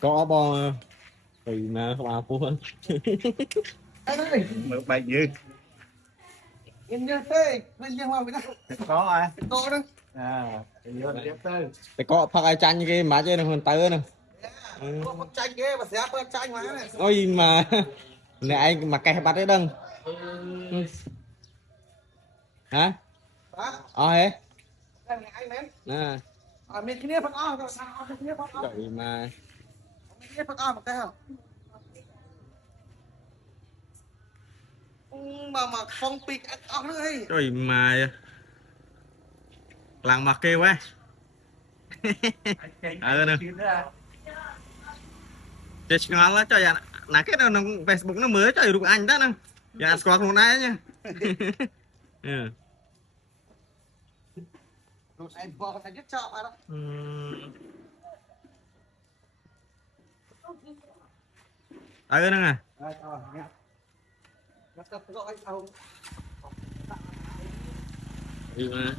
có bo tùy mà không ao phun Mở bài dư em nhớ thế mình nhớ vào có ai có đó à vô tiếp tới để có phạc ai chanh cái má chơi nó hơn tớ nè có bức tranh ghê mà sẽ bức tranh mà này ôi mà này anh mà kẹp bắt đấy đừng hả đó hết đây là anh em à mình kia phát on rồi sao mình kia phát on vậy mà mình kia phát on một cái không mà phong pì on nữa đi rồi mà làng mặt kêu ấy nè chơi ngon lắm cho dạ nãy cái nào nó Facebook nó mới cho được anh đó nè dạ squat luôn đấy nha ừ. rồi em bỏ cái nhất chọn đó Nè nó tập gọi sau ừ.